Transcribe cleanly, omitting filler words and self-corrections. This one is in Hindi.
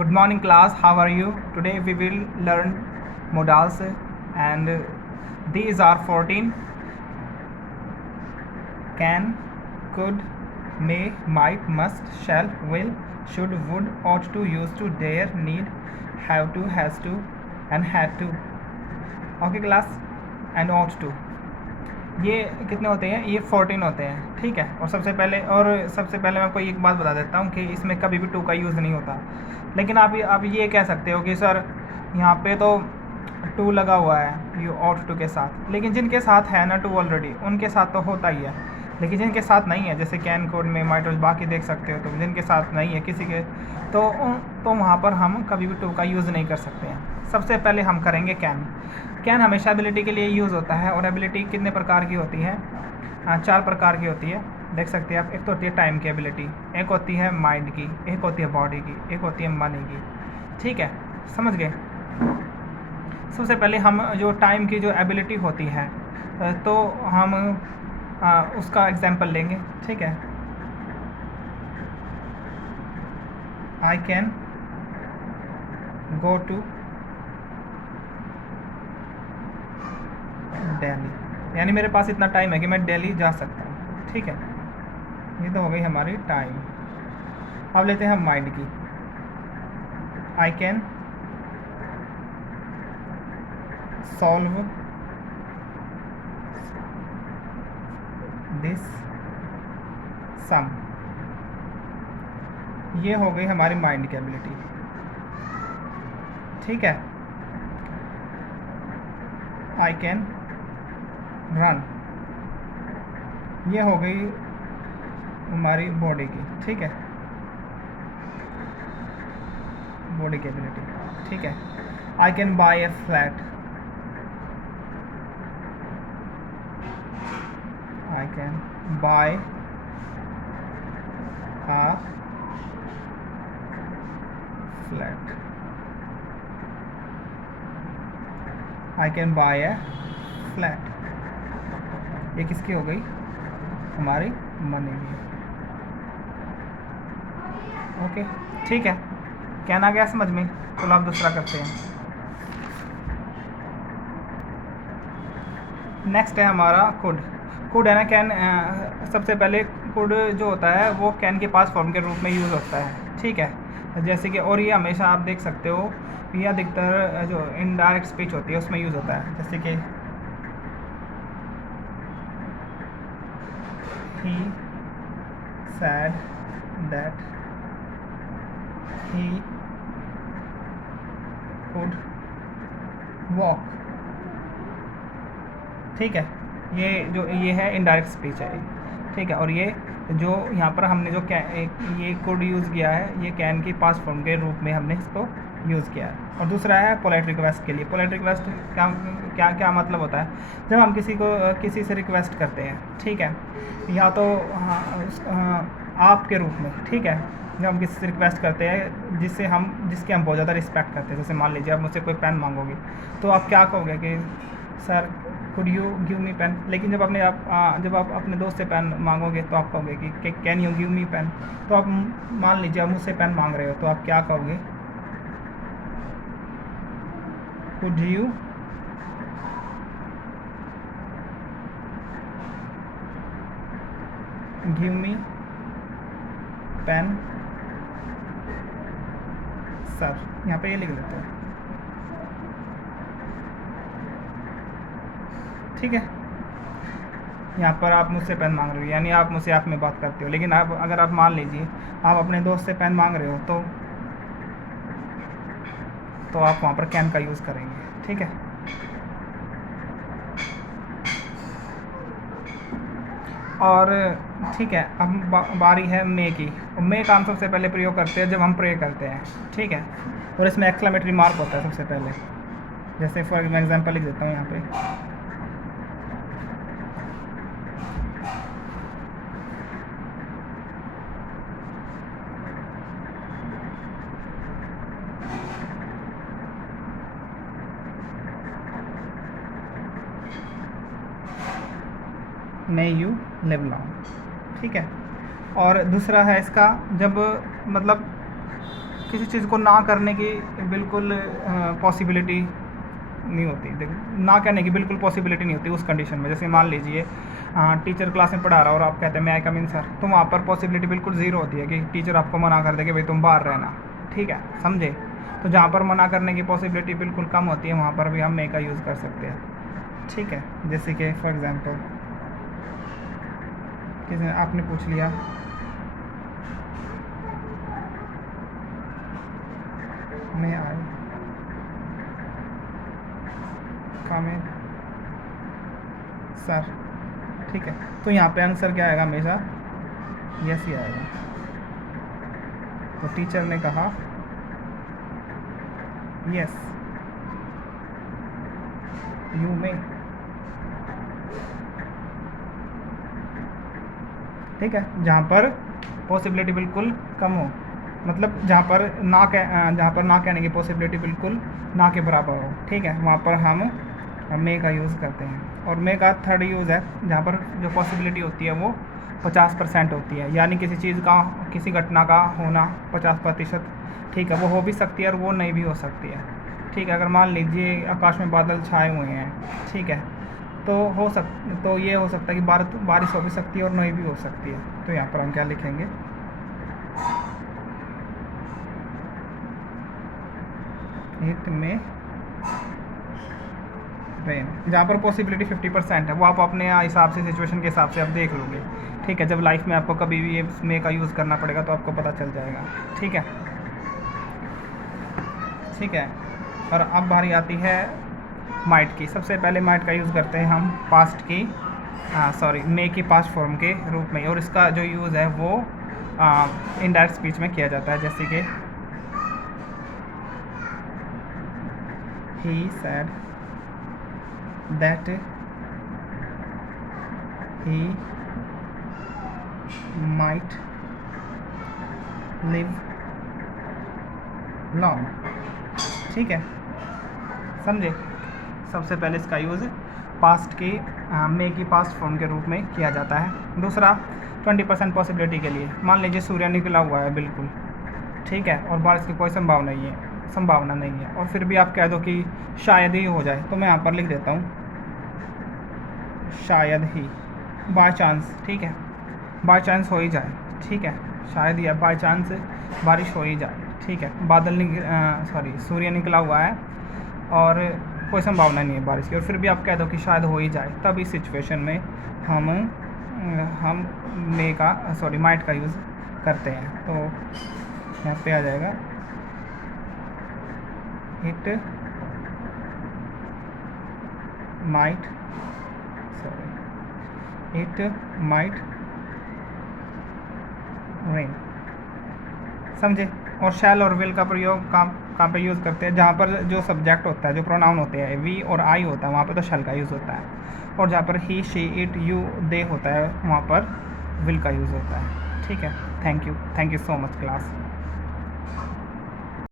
Good morning class, how are you? Today we will learn modals and these are 14. Can, could, may, might, must, shall, will, should, would, ought to, used to, dare, need, have to, has to and had to. Okay class, and ought to ये कितने होते हैं? ये 14 होते हैं, ठीक है। और सबसे पहले मैं आपको एक बात बता देता हूँ कि इसमें कभी भी टू का यूज़ नहीं होता। लेकिन आप ये कह सकते हो कि सर यहाँ पे तो टू लगा हुआ है यू ऑट टू के साथ, लेकिन जिनके साथ है ना टू ऑलरेडी उनके साथ तो होता ही है। लेकिन जिनके साथ नहीं है, जैसे कैन, कोड में, माइट और बाकी देख सकते हो, तो जिनके साथ नहीं है किसी के, तो वहाँ पर हम कभी भी टू का यूज़ नहीं कर सकते हैं। सबसे पहले हम करेंगे कैन। कैन हमेशा एबिलिटी के लिए यूज़ होता है, और एबिलिटी कितने प्रकार की होती है? 4 प्रकार की होती है, देख सकते हैं आप। एक तो होती है टाइम की एबिलिटी, एक होती है माइंड की, एक होती है बॉडी की, एक होती है मनी की, ठीक है, समझ गए। सबसे पहले हम जो टाइम की जो एबिलिटी होती है तो हम उसका एग्जांपल लेंगे, ठीक है। I can go to Delhi, यानी मेरे पास इतना टाइम है कि मैं दिल्ली जा सकता हूँ, ठीक है। ये तो हो गई हमारी टाइम। अब लेते हैं हम माइंड की। आई कैन सॉल्व दिस सम, ये हो गई हमारी माइंड की एबिलिटी, ठीक है। आई कैन रन, ये हो गई हमारी बॉडी की, ठीक है, बॉडी की एबिलिटी, ठीक है। I can buy A flat, I can buy a flat, I can buy A flat, ये किसकी हो गई? हमारी मनी की, ओके, ठीक है। कैन आ गया समझ में? चलो आप दूसरा करते हैं। नेक्स्ट है हमारा कुड। कुड है ना, कैन सबसे पहले कुड जो होता है वो कैन के पास फॉर्म के रूप में यूज़ होता है, ठीक है। जैसे कि, और ये हमेशा आप देख सकते हो, ये अधिकतर जो इनडायरेक्ट स्पीच होती है उसमें यूज़ होता है। जैसे कि he said that he could walk, ठीक है। ये है इनडायरेक्ट स्पीच है, ठीक है। और ये जो यहाँ पर हमने जो ये कोड यूज़ किया है, ये कैन की पास्ट फॉर्म के रूप में हमने इसको यूज़ किया है। और दूसरा है पोलाइट रिक्वेस्ट के लिए। पोलाइट रिक्वेस्ट क्या मतलब होता है? जब हम किसी से रिक्वेस्ट करते हैं, ठीक है, या तो आपके रूप में, ठीक है, जब हम किसी से रिक्वेस्ट करते हैं जिसके हम बहुत ज़्यादा रिस्पेक्ट करते हैं। जैसे मान लीजिए आप मुझसे कोई पेन मांगोगे, तो आप क्या कहोगे कि sir could you give me pen. लेकिन जब आप अपने दोस्त से पेन मांगोगे तो आप कहोगे कि can you give me pen. तो आप मान लीजिए आप मुझसे पेन मांग रहे हो, तो आप क्या कहोगे? Could you give me pen sir, यहाँ पे ये लिख देते हैं, ठीक है। यहाँ पर आप मुझसे पेन मांग रहे हो, यानी आप मुझसे आप में बात करते हो। लेकिन अगर आप मान लीजिए आप अपने दोस्त से पेन मांग रहे हो, तो आप वहाँ पर कैन का यूज़ करेंगे, ठीक है। और ठीक है, अब बारी है मे की। मे का हम सबसे पहले प्रयोग करते हैं जब हम प्रे करते हैं, ठीक है। और इसमें एक्सक्लेमेटरी मार्क होता है सबसे पहले। जैसे फॉर एग्जांपल लिख देता हूँ यहाँ पे, मे यू लिव लॉन्ग, ठीक है। और दूसरा है इसका, जब मतलब किसी चीज़ को ना करने की बिल्कुल पॉसिबिलिटी नहीं होती। देखो ना कहने की बिल्कुल पॉसिबिलिटी नहीं होती उस कंडीशन में। जैसे मान लीजिए टीचर क्लास में पढ़ा रहा और आप कहते हैं मैं आई कम इन सर, तो वहाँ पर पॉसिबिलिटी बिल्कुल ज़ीरो होती है कि टीचर आपको मना कर दे कि भाई तुम बाहर रहना, ठीक है, समझे। तो जहाँ पर मना करने की पॉसिबिलिटी बिल्कुल कम होती है वहाँ पर भी हम मे का यूज़ कर सकते हैं, ठीक है। जैसे कि फॉर एग्ज़ाम्पल किसी ने आपने पूछ लिया मे आई कम इन सर, ठीक है, तो यहाँ पे आंसर क्या आएगा, हमेशा यस ही आएगा। तो टीचर ने कहा यस यू मे, ठीक है। जहाँ पर पॉसिबिलिटी बिल्कुल कम हो, मतलब जहाँ पर ना कहने की पॉसिबिलिटी बिल्कुल ना के बराबर हो, ठीक है, वहाँ पर हम मे का यूज़ करते हैं। और मे का थर्ड यूज़ है जहाँ पर जो पॉसिबिलिटी होती है वो 50% होती है, यानी किसी चीज़ का, किसी घटना का होना 50%, ठीक है, वो हो भी सकती है और वो नहीं भी हो सकती है, ठीक है। अगर मान लीजिए आकाश में बादल छाए हुए हैं, ठीक है, तो ये हो सकता है कि बारिश हो भी सकती है और नहीं भी हो सकती है। तो यहाँ पर हम क्या लिखेंगे, इट में रेन। जहाँ पर पॉसिबिलिटी 50% है वो आप अपने हिसाब से, सिचुएशन के हिसाब से आप देख लोगे, ठीक है। जब लाइफ में आपको कभी भी ये मे का यूज़ करना पड़ेगा तो आपको पता चल जाएगा, ठीक है, ठीक है। और अब बारी आती है माइट की। सबसे पहले माइट का यूज़ करते हैं हम पास्ट की, मे की पास्ट फॉर्म के रूप में, और इसका जो यूज़ है वो इनडायरेक्ट स्पीच में किया जाता है। जैसे कि he said that he might live long, ठीक है, समझे। सबसे पहले इसका यूज़ पास्ट की मे की पास्ट फॉर्म के रूप में किया जाता है। दूसरा 20% पॉसिबिलिटी के लिए, मान लीजिए सूर्य निकला हुआ है बिल्कुल, ठीक है, और बारिश की कोई संभावना नहीं है, और फिर भी आप कह दो कि शायद ही हो जाए, तो मैं यहाँ पर लिख देता हूँ शायद ही, बाय चांस, ठीक है, बाय चांस हो ही जाए, ठीक है, शायद ही बाय चांस बारिश हो ही जाए, ठीक है, सूर्य निकला हुआ है और कोई संभावना नहीं है बारिश की, और फिर भी आप कह दो कि शायद हो ही जाए, तब इस सिचुएशन में हम माइट का यूज़ करते हैं। तो यहाँ पे आ जाएगा इट माइट रेन, समझे। और शैल और विल का प्रयोग कहाँ पे यूज़ करते हैं, जहाँ पर जो सब्जेक्ट होता है, जो प्रोनाउन होते हैं वी और आई होता है, वहाँ पे तो शैल का यूज़ होता है, और जहाँ पर ही शी इट यू दे होता है वहाँ पर विल का यूज़ होता है, ठीक है। Thank you so much class.